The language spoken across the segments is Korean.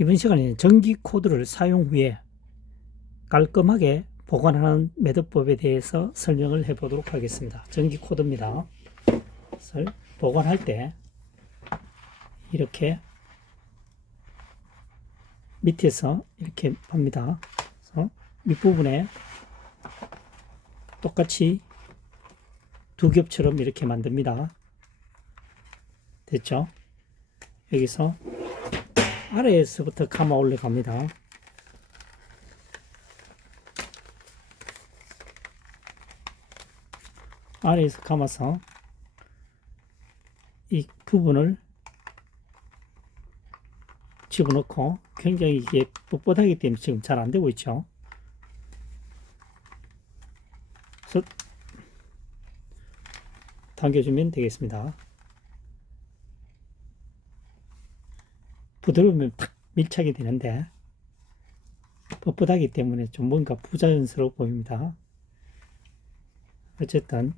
이번 시간에는 전기 코드를 사용 후에 깔끔하게 보관하는 매듭법에 대해서 설명을 해 보도록 하겠습니다. 전기 코드입니다. 보관할 때 이렇게 밑에서 이렇게 팝니다. 그래서 밑부분에 똑같이 두 겹처럼 이렇게 만듭니다. 됐죠? 여기서 아래에서부터 감아 올라갑니다. 아래에서 감아서 이 부분을 집어넣고, 굉장히 이게 뻣뻣하기 때문에 지금 잘 안 되고 있죠. 그래서 당겨주면 되겠습니다. 부드러우면 탁 밀착이 되는데 뻣뻣하기 때문에 좀 뭔가 부자연스러워 보입니다. 어쨌든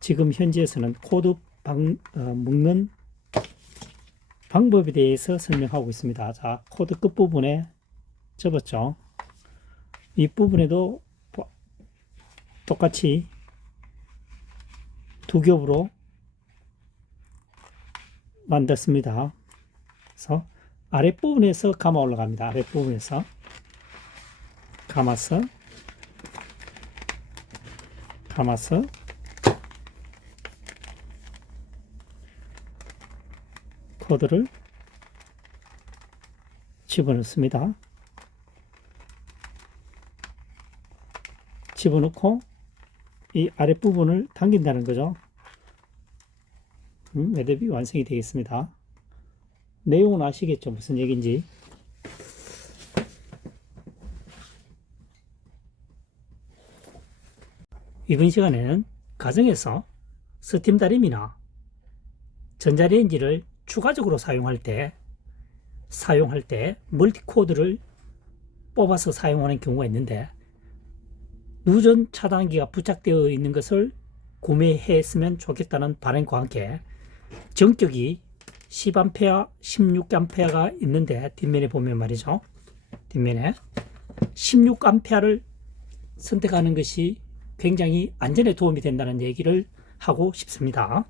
지금 현지에서는 코드 묶는 방법에 대해서 설명하고 있습니다. 자, 코드 끝부분에 접었죠. 윗부분에도 똑같이 두 겹으로 만들었습니다. 그래서 아랫부분에서 감아 올라갑니다. 아랫부분에서 감아서 코드를 집어넣습니다. 집어넣고 이 아랫부분을 당긴다는 거죠. 매듭이 완성이 되겠습니다. 내용은 아시겠죠? 무슨 얘기인지. 이번 시간에는 가정에서 스팀 다림이나 전자레인지를 추가적으로 사용할 때 멀티코드를 뽑아서 사용하는 경우가 있는데, 누전 차단기가 부착되어 있는 것을 구매했으면 좋겠다는 바람과 함께 전격이 10A, 16A가 있는데, 뒷면에 보면 말이죠. 뒷면에 16A를 선택하는 것이 굉장히 안전에 도움이 된다는 얘기를 하고 싶습니다.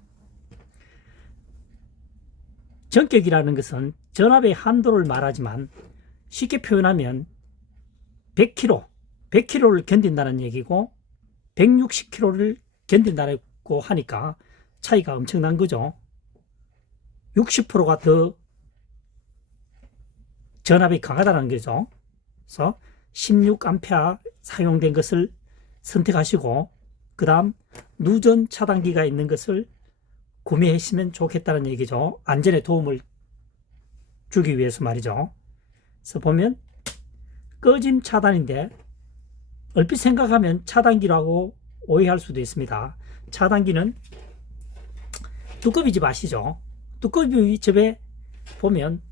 전격이라는 것은 전압의 한도를 말하지만, 쉽게 표현하면 100kg를 견딘다는 얘기고 160kg를 견딘다고 하니까 차이가 엄청난 거죠. 60%가 더 전압이 강하다는 거죠. 그래서 16A 사용된 것을 선택하시고, 그 다음 누전 차단기가 있는 것을 구매하시면 좋겠다는 얘기죠. 안전에 도움을 주기 위해서 말이죠. 그래서 보면 꺼짐 차단인데, 얼핏 생각하면 차단기라고 오해할 수도 있습니다. 차단기는 두꺼비집 아시죠? 두꺼비집에 보면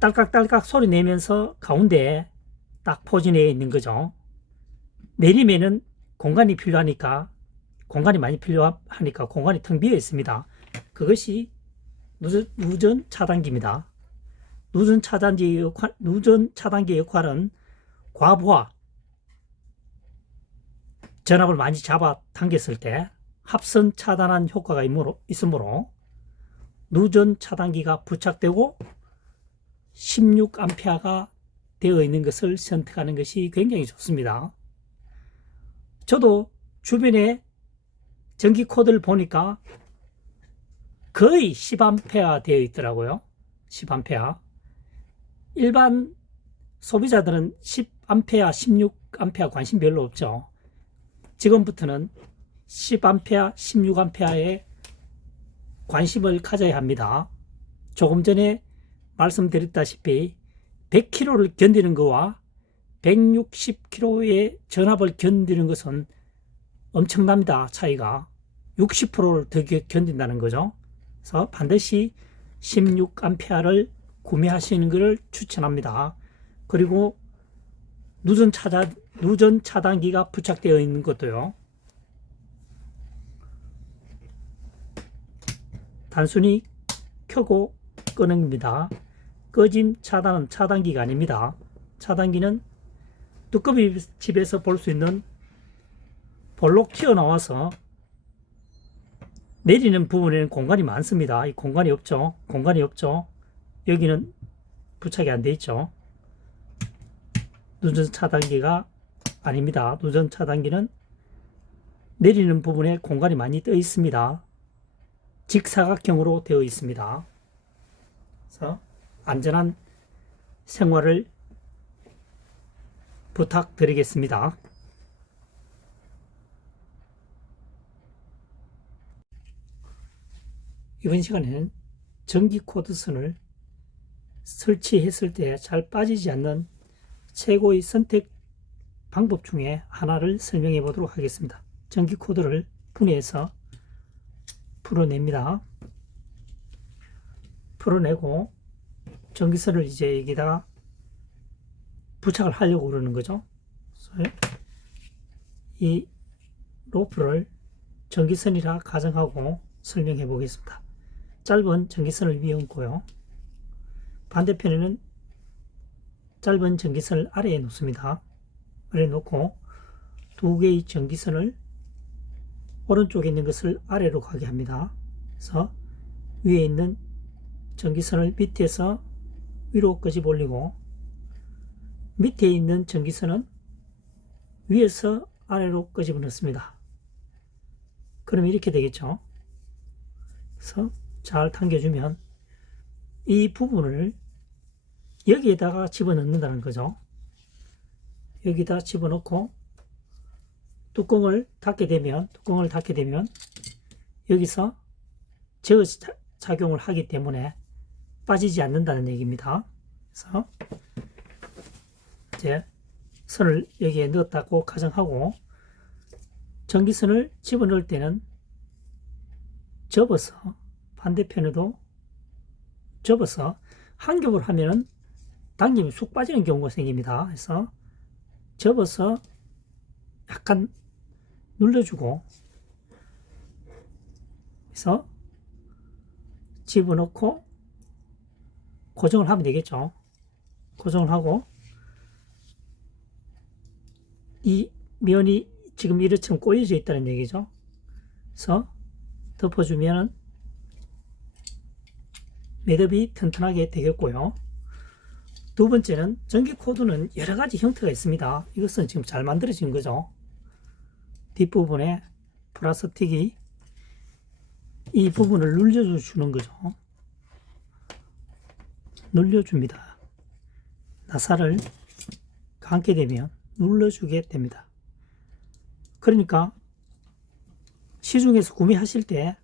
딸깍딸깍 소리 내면서 가운데에 딱 포진해 있는 거죠. 내리면은 공간이 많이 필요하니까 공간이 텅 비어 있습니다. 그것이 누전 차단기입니다. 누전 차단기의 역할은 과부하, 전압을 많이 잡아 당겼을 때 합선 차단한 효과가 있으므로 누전 차단기가 부착되고 16A가 되어 있는 것을 선택하는 것이 굉장히 좋습니다. 저도 주변에 전기 코드를 보니까 거의 10A 되어 있더라고요. 10A. 일반 소비자들은 10A, 16A 관심 별로 없죠. 지금부터는 10A, 16A에 관심을 가져야 합니다. 조금 전에 말씀드렸다시피 100kg를 견디는 것과 160kg의 전압을 견디는 것은 엄청납니다. 차이가 60%를 더 견딘다는 거죠. 그래서 반드시 16A를 구매하시는 것을 추천합니다. 그리고 누전 차단기가 부착되어 있는 것도요. 단순히 켜고 끄는 겁니다. 꺼짐 차단은 차단기가 아닙니다. 차단기는 두꺼비 집에서 볼 수 있는 볼록 튀어나와서 내리는 부분에는 공간이 많습니다. 이 공간이 없죠. 공간이 없죠. 여기는 부착이 안 돼 있죠. 누전 차단기가 아닙니다. 누전 차단기는 내리는 부분에 공간이 많이 떠 있습니다. 직사각형으로 되어 있습니다. 그래서 안전한 생활을 부탁드리겠습니다. 이번 시간에는 전기 코드선을 설치했을 때 잘 빠지지 않는 최고의 선택 방법 중에 하나를 설명해 보도록 하겠습니다. 전기 코드를 분해해서 풀어냅니다. 풀어내고 전기선을 이제 여기다가 부착을 하려고 그러는 거죠. 이 로프를 전기선이라 가정하고 설명해 보겠습니다. 짧은 전기선을 위에 얹고요. 반대편에는 짧은 전기선을 아래에 놓습니다. 아래에 놓고 두 개의 전기선을 오른쪽에 있는 것을 아래로 가게 합니다. 그래서 위에 있는 전기선을 밑에서 위로 끄집어 올리고 밑에 있는 전기선은 위에서 아래로 끄집어 넣습니다. 그럼 이렇게 되겠죠. 그래서 잘 당겨주면 이 부분을 여기에다가 집어넣는다는 거죠. 여기다 집어넣고 뚜껑을 닫게 되면 여기서 제어 작용을 하기 때문에 빠지지 않는다는 얘기입니다. 그래서 이제 선을 여기에 넣었다고 가정하고 전기선을 집어넣을 때는 접어서 반대편에도 접어서 한 겹을 하면은 당기면 쑥 빠지는 경우가 생깁니다. 그래서 접어서 약간 눌러주고 그래서 집어넣고 고정을 하면 되겠죠. 고정을 하고 이 면이 지금 이렇처럼 꼬여져 있다는 얘기죠. 그래서 덮어주면 매듭이 튼튼하게 되겠고요. 두 번째는 전기 코드는 여러 가지 형태가 있습니다. 이것은 지금 잘 만들어진 거죠. 뒷부분에 플라스틱이 이 부분을 눌려주는 거죠. 눌려줍니다. 나사를 감게 되면 눌러주게 됩니다. 그러니까 시중에서 구매하실 때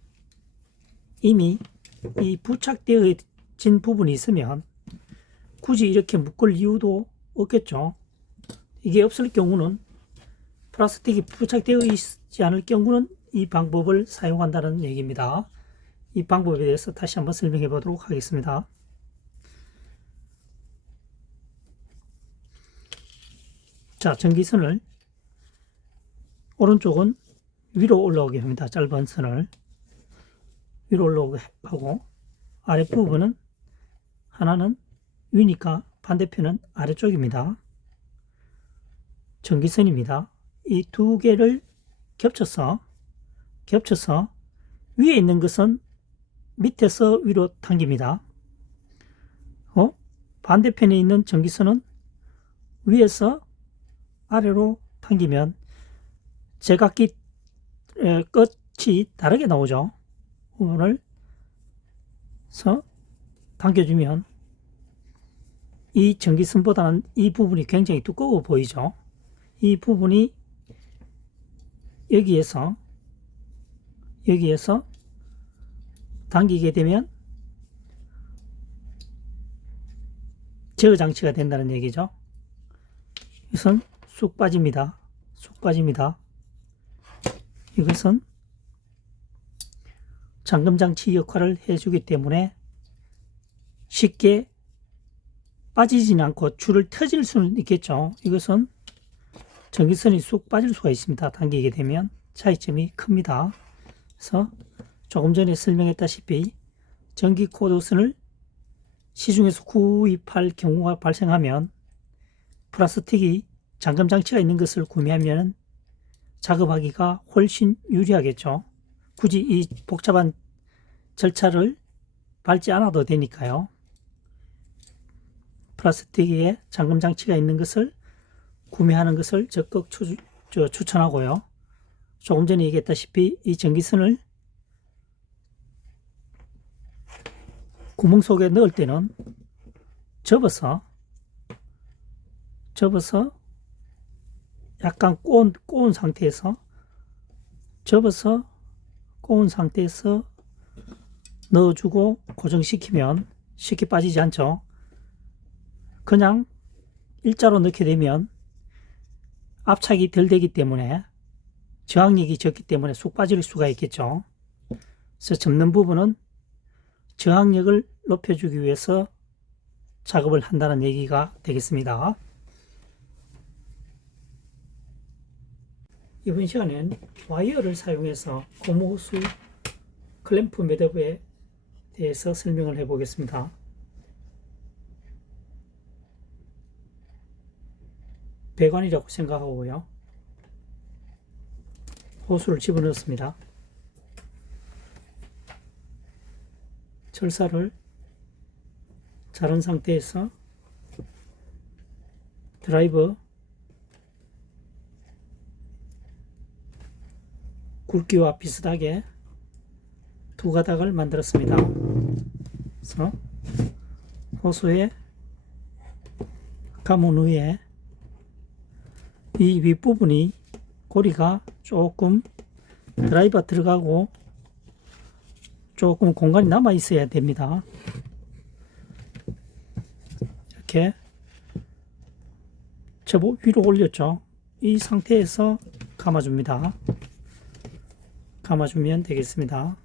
이미 이 부착되어진 부분이 있으면 굳이 이렇게 묶을 이유도 없겠죠. 이게 없을 경우는 플라스틱이 부착되어 있지 않을 경우는 이 방법을 사용한다는 얘기입니다. 이 방법에 대해서 다시 한번 설명해 보도록 하겠습니다. 자, 전기선을 오른쪽은 위로 올라오게 합니다. 짧은 선을 위로 올라오게 하고 아랫부분은 하나는 위니까 반대편은 아래쪽입니다. 전기선입니다. 이 두 개를 겹쳐서 위에 있는 것은 밑에서 위로 당깁니다. 반대편에 있는 전기선은 위에서 아래로 당기면 제각기 끝이 다르게 나오죠. 부분을 당겨주면 이 전기선보다는 이 부분이 굉장히 두꺼워 보이죠. 이 부분이 여기에서 당기게 되면 제어 장치가 된다는 얘기죠. 이것은 쑥 빠집니다. 이것은 잠금 장치 역할을 해주기 때문에 쉽게 빠지지는 않고 줄을 터질 수는 있겠죠. 이것은 전기선이 쑥 빠질 수가 있습니다. 당기게 되면 차이점이 큽니다. 그래서 조금 전에 설명했다시피 전기 코드선을 시중에서 구입할 경우가 발생하면 플라스틱이 잠금 장치가 있는 것을 구매하면 작업하기가 훨씬 유리하겠죠. 굳이 이 복잡한 절차를 밟지 않아도 되니까요. 플라스틱에 잠금 장치가 있는 것을 구매하는 것을 적극 추천하고요. 조금 전에 얘기했다시피 이 전기선을 구멍 속에 넣을 때는 접어서 약간 꼬운 상태에서 넣어주고 고정시키면 쉽게 빠지지 않죠. 그냥 일자로 넣게 되면 압착이 덜 되기 때문에 저항력이 적기 때문에 쑥 빠질 수가 있겠죠. 그래서 접는 부분은 저항력을 높여주기 위해서 작업을 한다는 얘기가 되겠습니다. 이번 시간엔 와이어를 사용해서 고무호수 클램프 매듭에 대해서 설명을 해 보겠습니다. 배관이라고 생각하고요. 호수를 집어넣습니다. 철사를 자른 상태에서 드라이버 굵기와 비슷하게 두 가닥을 만들었습니다. 그래서 호수에 감은 후에 이 윗부분이 고리가 조금 드라이버 들어가고 조금 공간이 남아 있어야 됩니다. 이렇게 접어 위로 올렸죠. 이 상태에서 감아줍니다. 감아주면 되겠습니다.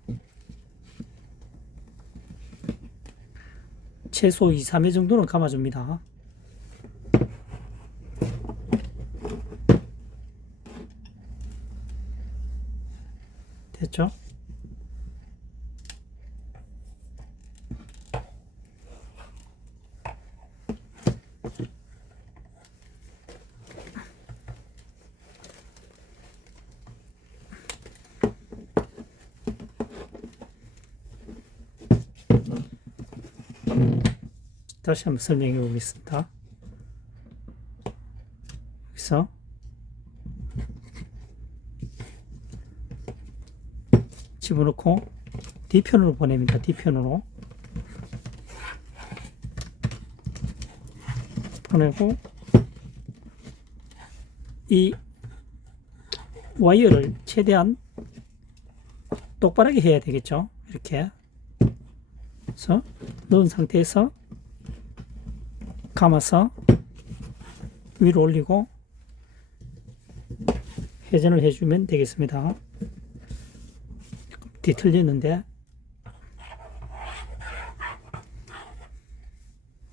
최소 2, 3회 정도는 감아줍니다. 됐죠? 다시 한번 설명해 보겠습니다. 여기서 집어넣고 뒤편으로 보냅니다. 뒤편으로 보내고 이 와이어를 최대한 똑바르게 해야 되겠죠. 이렇게 그래서 넣은 상태에서 감아서 위로 올리고 회전을 해주면 되겠습니다. 뒤틀리는데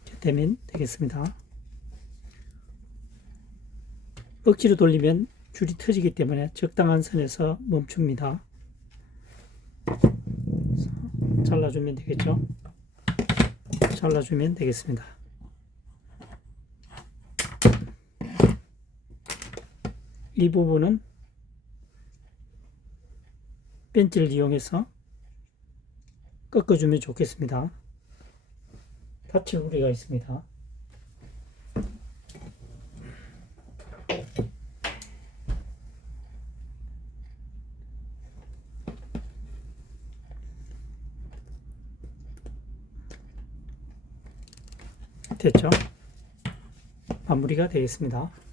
이렇게 되면 되겠습니다. 억지로 돌리면 줄이 터지기 때문에 적당한 선에서 멈춥니다. 잘라주면 되겠죠. 잘라주면 되겠습니다. 이 부분은 벤치를 이용해서 꺾어주면 좋겠습니다. 다칠 우려가 있습니다. 됐죠? 마무리가 되겠습니다.